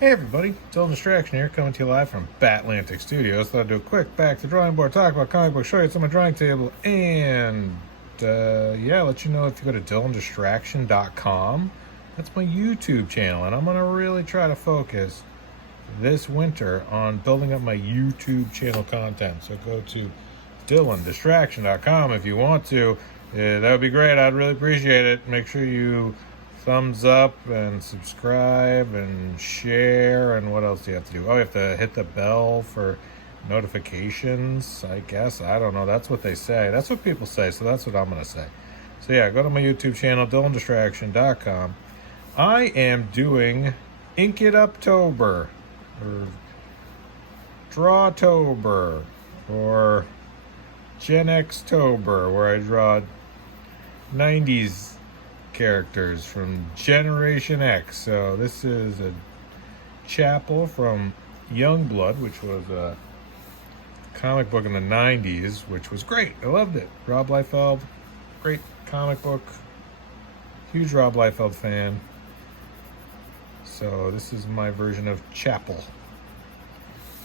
Hey everybody, Dylan Distraction here, coming to you live from Batlantic Studios. Thought I'd do a quick back to the drawing board, talk about comic books, show you what's on my drawing table, and let you know if you go to DylanDistraction.com, that's my YouTube channel, and I'm going to really try to focus this winter on building up my YouTube channel content. So go to DylanDistraction.com if you want to. That would be great. I'd really appreciate it. Make sure you thumbs up and subscribe and share, and what else do you have to do? Oh, you have to hit the bell for notifications, I guess. I don't know. That's what they say. That's what people say, so that's what I'm going to say. So yeah, go to my YouTube channel, DylanDistraction.com. I am doing Ink It Uptober, or Drawtober, or Gen Xtober, where I draw 90s characters from Generation X. So this is a chapel from Youngblood, which was a comic book in the 90s, which was great. I loved it. Rob Liefeld, great comic book. Huge Rob Liefeld fan. So this is my version of Chapel.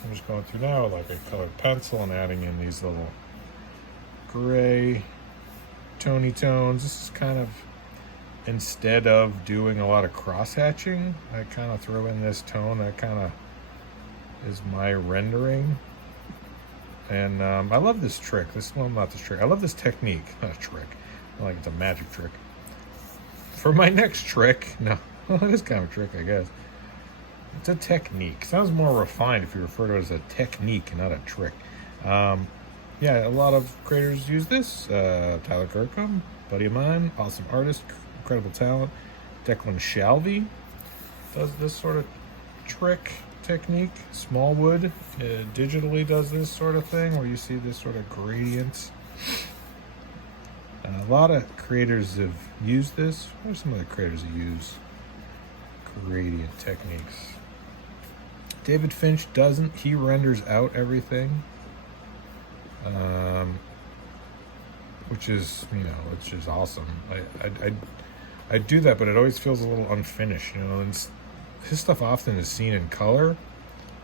I'm just going through now with like a colored pencil and adding in these little gray Tony tones. This is kind of, instead of doing a lot of cross-hatching, I kind of throw in this tone. That kind of is my rendering. And I love this trick. Not this trick. I love this technique. Not a trick. Not like it's a magic trick. For my next trick, no, it is kind of a trick, I guess. It's a technique. Sounds more refined if you refer to it as a technique, not a trick. Yeah, a lot of creators use this. Tyler Kirkham, buddy of mine, awesome artist, incredible talent. Declan Shalvey does this sort of trick technique. Smallwood digitally does this sort of thing, where you see this sort of gradients. A lot of creators have used this. What are some of the creators that use gradient techniques? David Finch doesn't. He renders out everything. Which is, it's just awesome. I do that, but it always feels a little unfinished, and his stuff often is seen in color.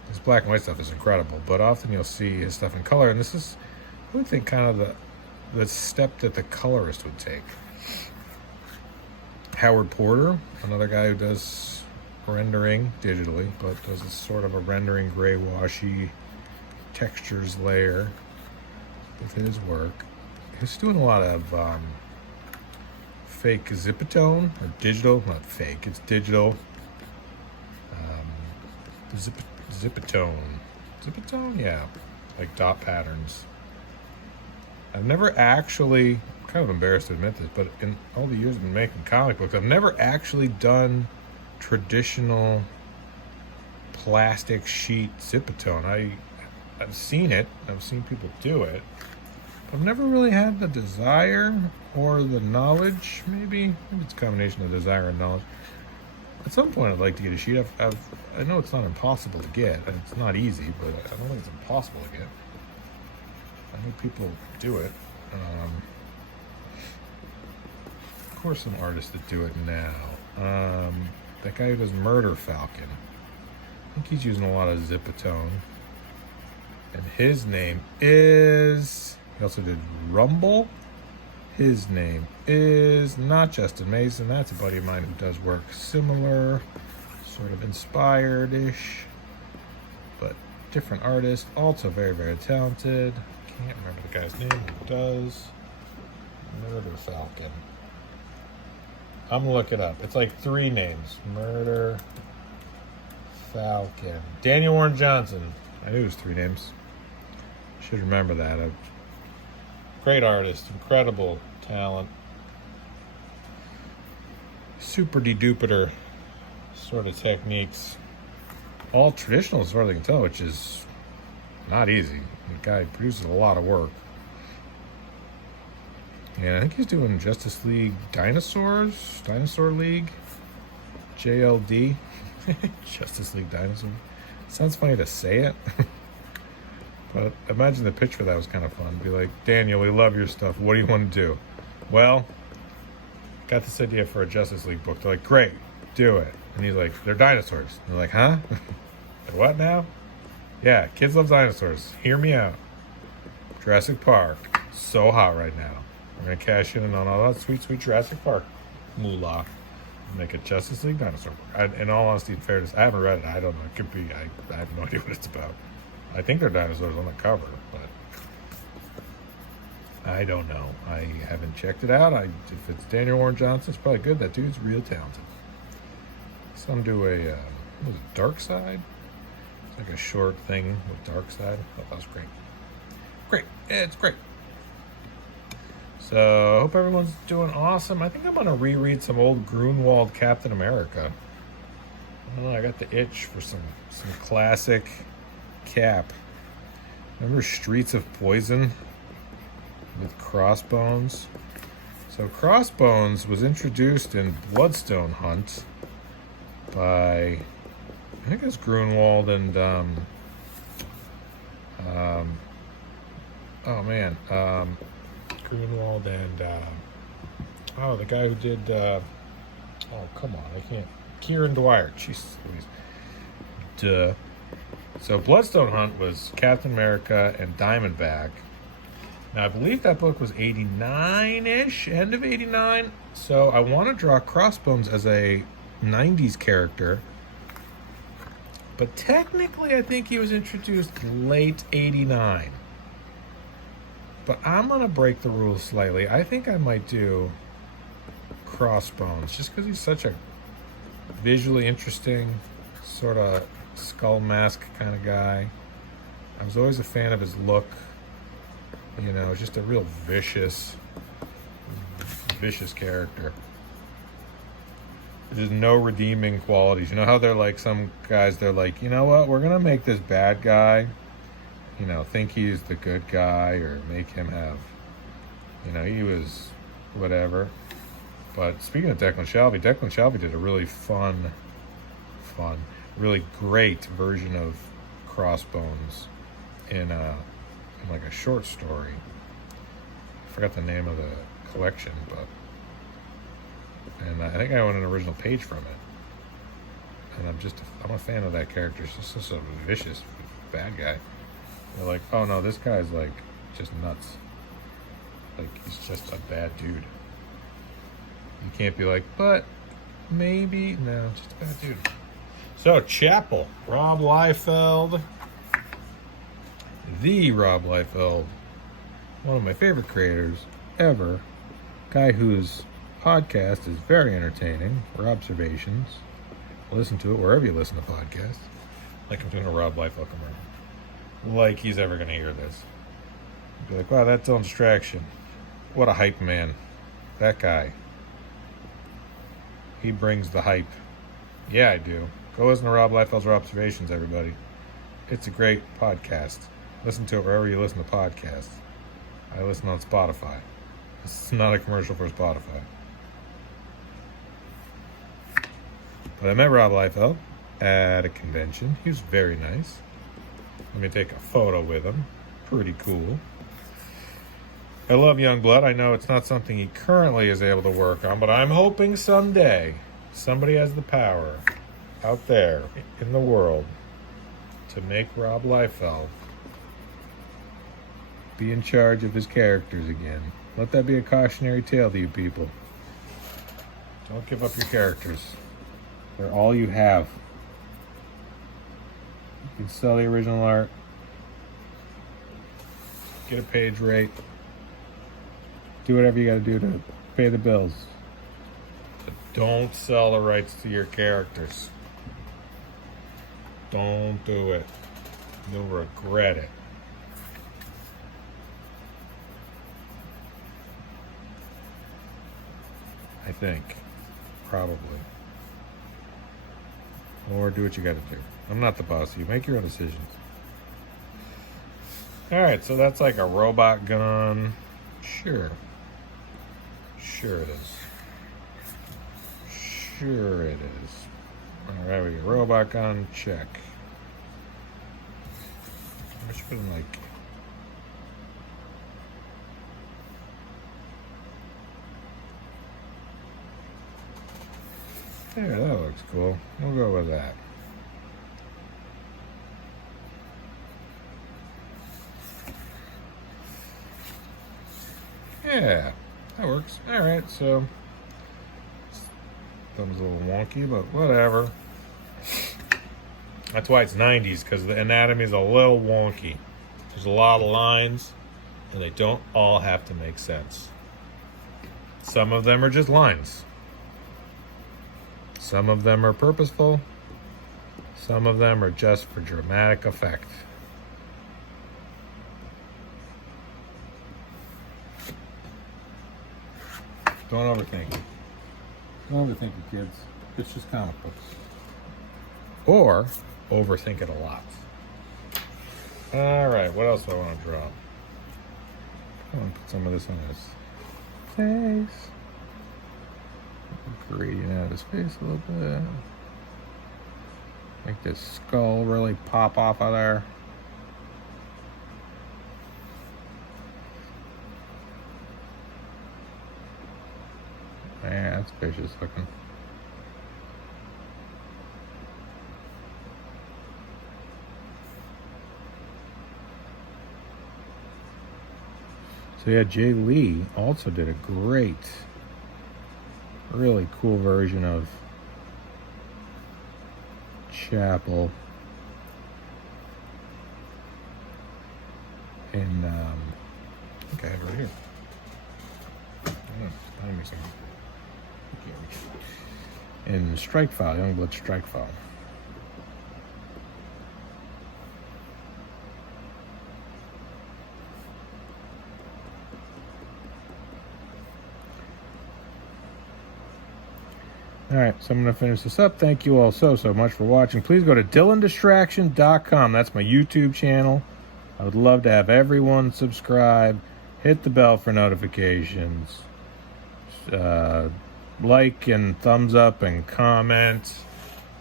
His black and white stuff is incredible, but often you'll see his stuff in color, and this is, I would think, kind of the step that the colorist would take. Howard Porter, another guy who does rendering digitally, but does this sort of a rendering gray washy textures layer with his work. He's doing a lot of fake zipatone, or digital, not fake, it's digital. Zipatone, yeah, like dot patterns. I've never actually, I'm kind of embarrassed to admit this, but in all the years I've been making comic books, I've never actually done traditional plastic sheet zipatone. I've seen it, I've seen people do it. I've never really had the desire or the knowledge, maybe it's a combination of desire and knowledge. At some point I'd like to get a sheet. I know it's not impossible to get, and it's not easy, but I don't think it's impossible to get. I know people do it. Of course some artists that do it now. That guy who does Murder Falcon, I think he's using a lot of zipatone. And his name is... He also did Rumble. His name is not Justin Mason. That's a buddy of mine who does work similar, sort of inspired-ish, but different artist. Also very, very talented. Can't remember the guy's name who does Murder Falcon. I'm gonna look it up. It's like 3 names. Murder Falcon. Daniel Warren Johnson. I knew it was 3 names. Should remember that. A great artist, incredible talent, super de-duper sort of techniques, all traditional as far as I can tell, which is not easy. The guy produces a lot of work. And I think he's doing Justice League Dinosaur League, JLD, Justice League Dinosaurs. Sounds funny to say it. But imagine the pitch for that was kind of fun. Be like, Daniel, we love your stuff. What do you want to do? Well, got this idea for a Justice League book. They're like, great, do it. And he's like, they're dinosaurs. And they're like, huh? Like, what now? Yeah, kids love dinosaurs. Hear me out. Jurassic Park. So hot right now. We're going to cash in on all that sweet, sweet Jurassic Park moolah. Make a Justice League dinosaur book. In all honesty, in fairness, I haven't read it. I don't know. It could be. I have no idea what it's about. I think they're dinosaurs on the cover, but I don't know. I haven't checked it out. If it's Daniel Warren Johnson, it's probably good. That dude's real talented. Some do a what was it, Dark Side? It's like a short thing with Dark Side. I thought that was great. Great. Yeah, it's great. So, I hope everyone's doing awesome. I think I'm going to reread some old Grunwald Captain America. I don't know, I got the itch for some classic Cap. Remember Streets of Poison with Crossbones? So, Crossbones was introduced in Bloodstone Hunt by, I think it's Grunwald and, Grunwald and the guy who did Kieran Dwyer. Jeez Louise. Duh. So Bloodstone Hunt was Captain America and Diamondback. Now I believe that book was 89-ish, end of 89. So I want to draw Crossbones as a 90s character. But technically I think he was introduced late 89. But I'm going to break the rules slightly. I think I might do Crossbones, just because he's such a visually interesting, sort of skull mask kind of guy. I was always a fan of his look. You know, just a real vicious character. There's no redeeming qualities. You know how they're like, some guys, they're like, you know what, we're going to make this bad guy, you know, think he's the good guy, or make him have, you know, he was whatever. But speaking of Declan Shalvey did a really fun, really great version of Crossbones in like a short story. I forgot the name of the collection, and I think I own an original page from it. And I'm a fan of that character. He's just such a vicious bad guy. They're like, oh no, this guy's like just nuts. Like, he's just a bad dude. You can't be like, but maybe, no, just a bad dude. So, Chapel, Rob Liefeld. The Rob Liefeld. One of my favorite creators ever. Guy whose podcast is very entertaining. For Observations. Listen to it wherever you listen to podcasts. Like I'm doing a Rob Liefeld commercial. Like he's ever going to hear this. Be like, wow, that's Dylan Distraction. What a hype man. That guy. He brings the hype. Yeah, I do. Go listen to Rob Liefeld's Observations, everybody. It's a great podcast. Listen to it wherever you listen to podcasts. I listen on Spotify. This is not a commercial for Spotify. But I met Rob Liefeld at a convention. He was very nice. Let me take a photo with him. Pretty cool. I love Youngblood. I know it's not something he currently is able to work on, but I'm hoping someday somebody has the power out there in the world to make Rob Liefeld be in charge of his characters again. Let that be a cautionary tale to you people. Don't give up your characters. They're all you have. You can sell the original art, get a page rate, do whatever you got to do to pay the bills. But don't sell the rights to your characters. Don't do it. You'll regret it. I think. Probably. Or do what you got to do. I'm not the boss. You make your own decisions. Alright, so that's like a robot gun. Sure. Sure it is. Sure it is. Alright, we got robot gun. Check. I should put in like... There, that looks cool. We'll go with that. Yeah, that works. Alright, so thumb's a little wonky, but whatever. That's why it's 90s, because the anatomy is a little wonky. There's a lot of lines, and they don't all have to make sense. Some of them are just lines. Some of them are purposeful. Some of them are just for dramatic effect. Don't overthink it. Don't overthink it, kids. It's just comic books. Or overthink it a lot. Alright, what else do I want to draw? I want to put some of this on his face. Grading out his face a little bit. Make this skull really pop off of there. Man, that's vicious looking. So yeah, Jay Lee also did a great, really cool version of Chapel in, I think I have it right here. Behind me somewhere. In Strike File, Youngblood Strike File. Alright, so I'm going to finish this up. Thank you all so much for watching. Please go to DylanDistraction.com. That's my YouTube channel. I would love to have everyone subscribe. Hit the bell for notifications. Like and thumbs up and comment.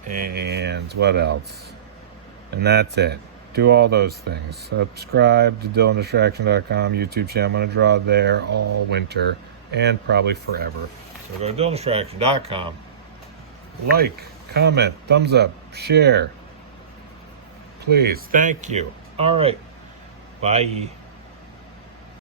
And what else? And that's it. Do all those things. Subscribe to DylanDistraction.com YouTube channel. I'm going to draw there all winter and probably forever. So go to DylanDistraction.com. Like, comment, thumbs up, share. Please, thank you. All right. Bye.